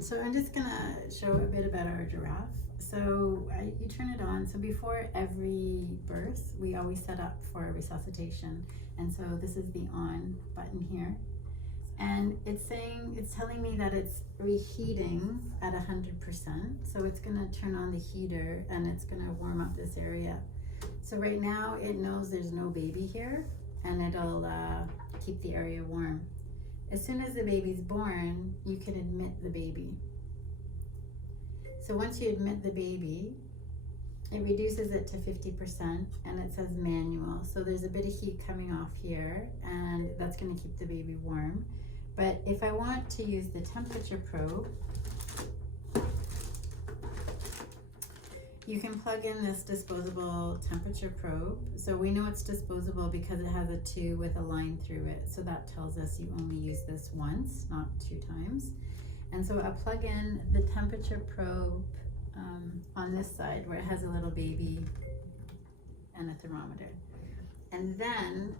So I'm just gonna show a bit about our giraffe. So you turn it on. So before every birth, we always set up for resuscitation. And so this is the on button here. And it's telling me that it's reheating at 100%. So it's gonna turn on the heater and it's gonna warm up this area. So right now it knows there's no baby here and it'll keep the area warm. As soon as the baby's born, you can admit the baby. So once you admit the baby, it reduces it to 50% and it says manual. So there's a bit of heat coming off here and that's gonna keep the baby warm. But if I want to use the temperature probe, you can plug in this disposable temperature probe. So we know it's disposable because it has a 2 with a line through it. So that tells us you only use this once, not 2 times. And so I plug in the temperature probe on this side where it has a little baby and a thermometer. And then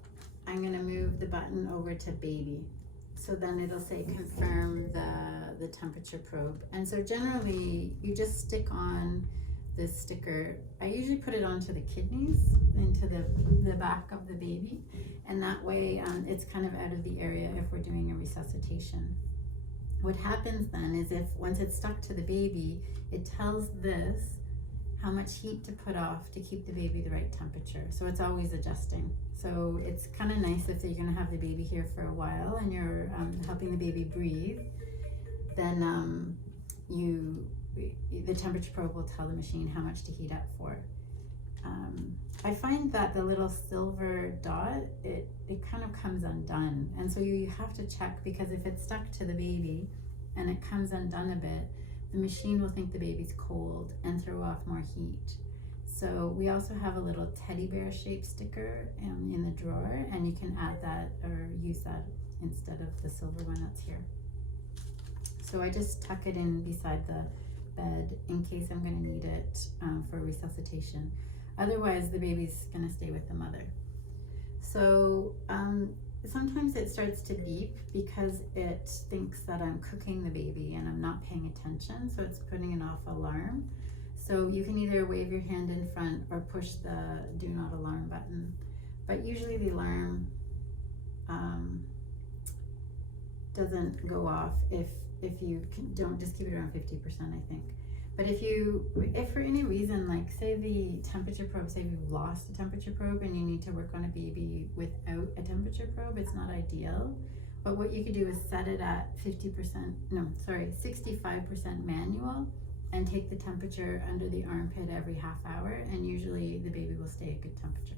I'm gonna move the button over to baby. So then it'll say confirm the temperature probe. And so generally you just stick on this sticker. I usually put it onto the kidneys, into the back of the baby, and that way it's kind of out of the area if we're doing a resuscitation. What happens then is if once it's stuck to the baby, it tells this how much heat to put off to keep the baby the right temperature. So it's always adjusting. So it's kind of nice if you're gonna have the baby here for a while and you're helping the baby breathe, then the temperature probe will tell the machine how much to heat up for. I find that the little silver dot, it kind of comes undone. And so you have to check, because if it's stuck to the baby and it comes undone a bit, the machine will think the baby's cold and throw off more heat. So we also have a little teddy bear shaped sticker in the drawer, and you can add that or use that instead of the silver one that's here. So I just tuck it in beside the bed in case I'm going to need it for resuscitation. Otherwise, the baby's going to stay with the mother. So sometimes it starts to beep because it thinks that I'm cooking the baby and I'm not paying attention, so it's putting an off alarm. So you can either wave your hand in front or push the do not alarm button. But usually the alarm doesn't go off if you don't, just keep it around 50%, I think. But if for any reason, like say the temperature probe, say you've lost a temperature probe and you need to work on a baby without a temperature probe, it's not ideal. But what you could do is set it at 65% manual and take the temperature under the armpit every half hour, and usually the baby will stay at good temperature.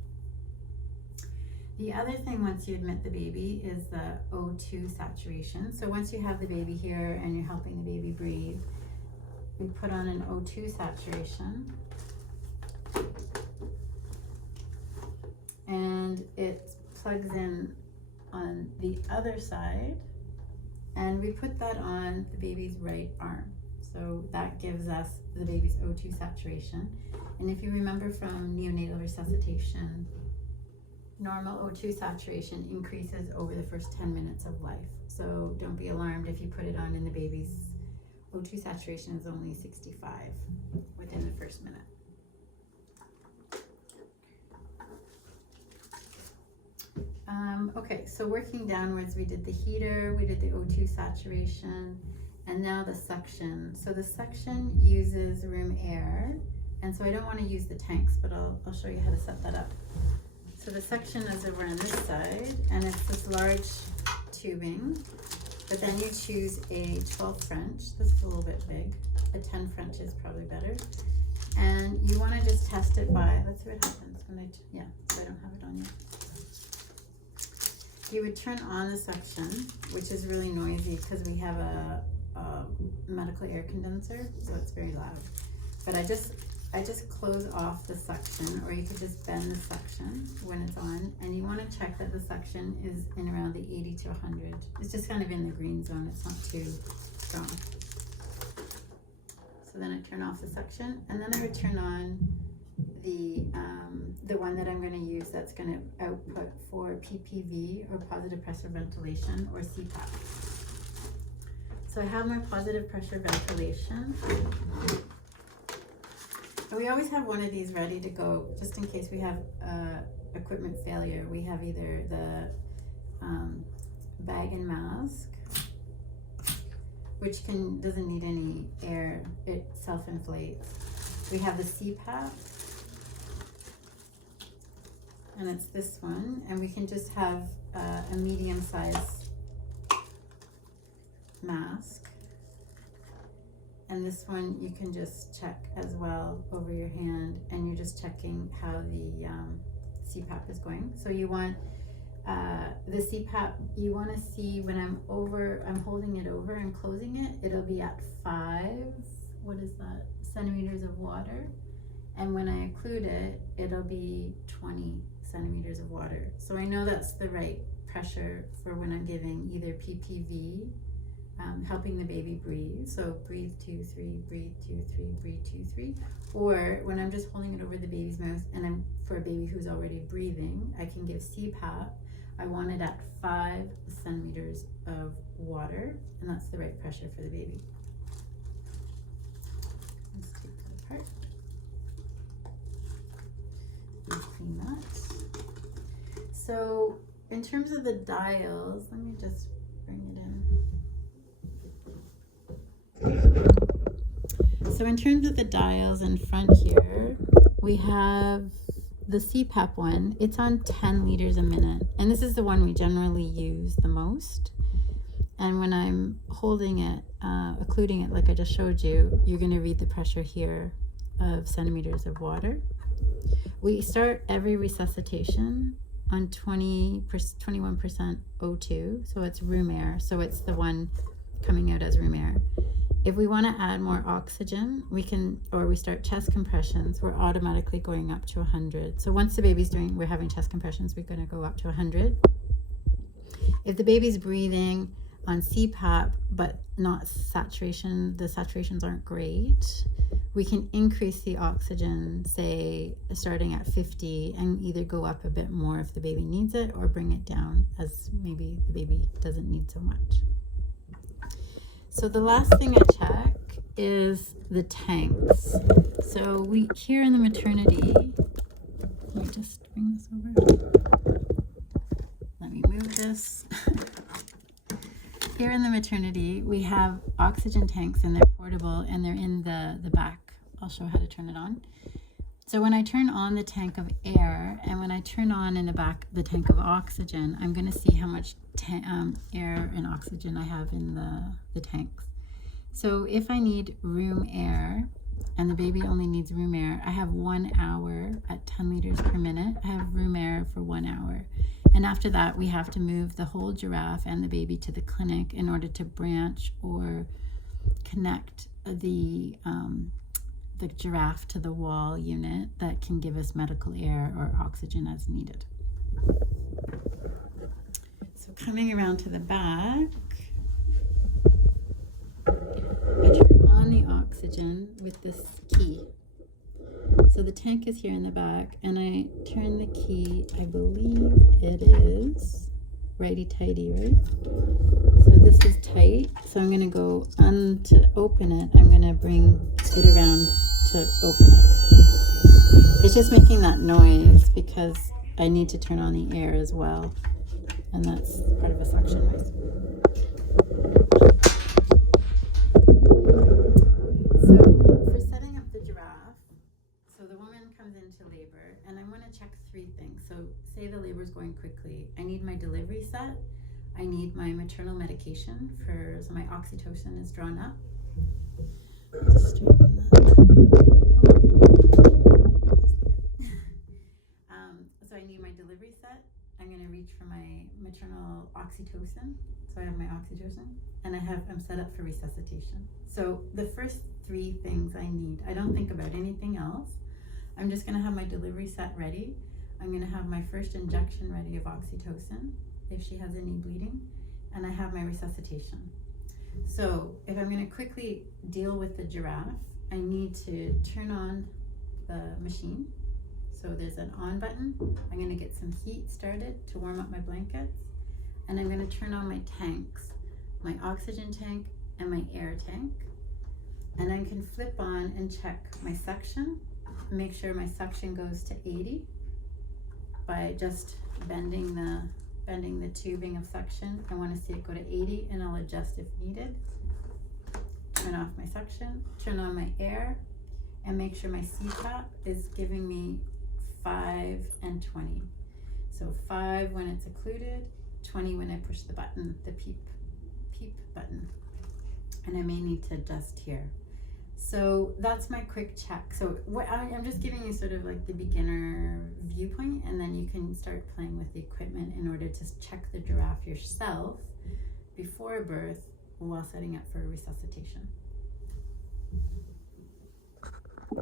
The other thing once you admit the baby is the O2 saturation. So once you have the baby here and you're helping the baby breathe, we put on an O2 saturation, and it plugs in on the other side, and we put that on the baby's right arm. So that gives us the baby's O2 saturation. And if you remember from neonatal resuscitation, normal O2 saturation increases over the first 10 minutes of life. So don't be alarmed if you put it on and the baby's O2 saturation is only 65 within the first minute. Okay, so working downwards, we did the heater, we did the O2 saturation, and now the suction. So the suction uses room air, and so I don't want to use the tanks, but I'll show you how to set that up. So the suction is over on this side, and it's this large tubing, but then you choose a 12 French. This is a little bit big. A 10 French is probably better. And you want to just test it by, let's see what happens when so I don't have it on yet. You would turn on the suction, which is really noisy because we have a medical air condenser, so it's very loud. But I just close off the suction, or you could just bend the suction when it's on, and you want to check that the suction is in around the 80 to 100. It's just kind of in the green zone, it's not too strong. So then I turn off the suction, and then I would turn on the one that I'm going to use that's going to output for PPV, or positive pressure ventilation, or CPAP. So I have my positive pressure ventilation. And we always have one of these ready to go, just in case we have equipment failure. We have either the bag and mask, which doesn't need any air, it self-inflates. We have the CPAP, and it's this one, and we can just have a medium size mask. And this one you can just check as well over your hand, and you're just checking how the CPAP is going. So you want the CPAP, you want to see when I'm holding it over and closing it, it'll be at 5, what is that, centimeters of water. And when I occlude it, it'll be 20 centimeters of water. So I know that's the right pressure for when I'm giving either PPV, helping the baby breathe. So breathe 2, 3, breathe 2, 3, breathe 2, 3. Or when I'm just holding it over the baby's mouth and I'm for a baby who's already breathing, I can give CPAP. I want it at 5 centimeters of water, and that's the right pressure for the baby. Let's take that apart. Let's clean that. So in terms of the dials, let me just bring it in. So in terms of the dials in front here, we have the CPAP one. It's on 10 liters a minute, and this is the one we generally use the most. And when I'm holding it, occluding it like I just showed you, you're going to read the pressure here of centimeters of water. We start every resuscitation on 21% O2, so it's room air, so it's the one coming out as room air. If we want to add more oxygen, we can, or we start chest compressions, we're automatically going up to 100. So once the baby's we're having chest compressions, we're going to go up to 100. If the baby's breathing on CPAP, but not saturation, the saturations aren't great, we can increase the oxygen, say, starting at 50, and either go up a bit more if the baby needs it, or bring it down as maybe the baby doesn't need so much. So the last thing I check is the tanks. So here in the maternity, let me just bring this over. Let me move this. Here in the maternity, we have oxygen tanks, and they're portable, and they're in the back. I'll show how to turn it on. So when I turn on the tank of air, and when I turn on in the back the tank of oxygen, I'm going to see how much air and oxygen I have in the tanks. So if I need room air, and the baby only needs room air, I have 1 hour at 10 liters per minute. I have room air for 1 hour. And after that, we have to move the whole giraffe and the baby to the clinic in order to branch or connect the giraffe to the wall unit that can give us medical air or oxygen as needed. So coming around to the back, I turn on the oxygen with this key. So the tank is here in the back, and I turn the key, I believe it is righty-tighty, right? So this is tight, so I'm going to go to open it, I'm going to bring it around to open it. It's just making that noise because I need to turn on the air as well, and that's part of a suction noise. So for setting up the giraffe, so the woman comes into labor, and I want to check 3 things. So say the labor is going quickly, I need my delivery set, I need my maternal medication so my oxytocin is drawn up. So I need my delivery set. I'm going to reach for my maternal oxytocin. So I have my oxytocin, and I'm set up for resuscitation. So the first 3 things I need, I don't think about anything else. I'm just going to have my delivery set ready. I'm going to have my first injection ready of oxytocin if she has any bleeding, and I have my resuscitation. So if I'm going to quickly deal with the giraffe, I need to turn on the machine. So there's an on button. I'm going to get some heat started to warm up my blankets, and I'm going to turn on my tanks, my oxygen tank and my air tank. And I can flip on and check my suction, make sure my suction goes to 80 by just bending the tubing of suction. I want to see it go to 80 and I'll adjust if needed. Turn off my suction, turn on my air, and make sure my CPAP is giving me 5 and 20. So 5 when it's occluded, 20 when I push the button, the peep button. And I may need to adjust here. So that's my quick check. So I'm just giving you sort of like the beginner viewpoint, and then you can start playing with the equipment in order to check the giraffe yourself before birth while setting up for resuscitation.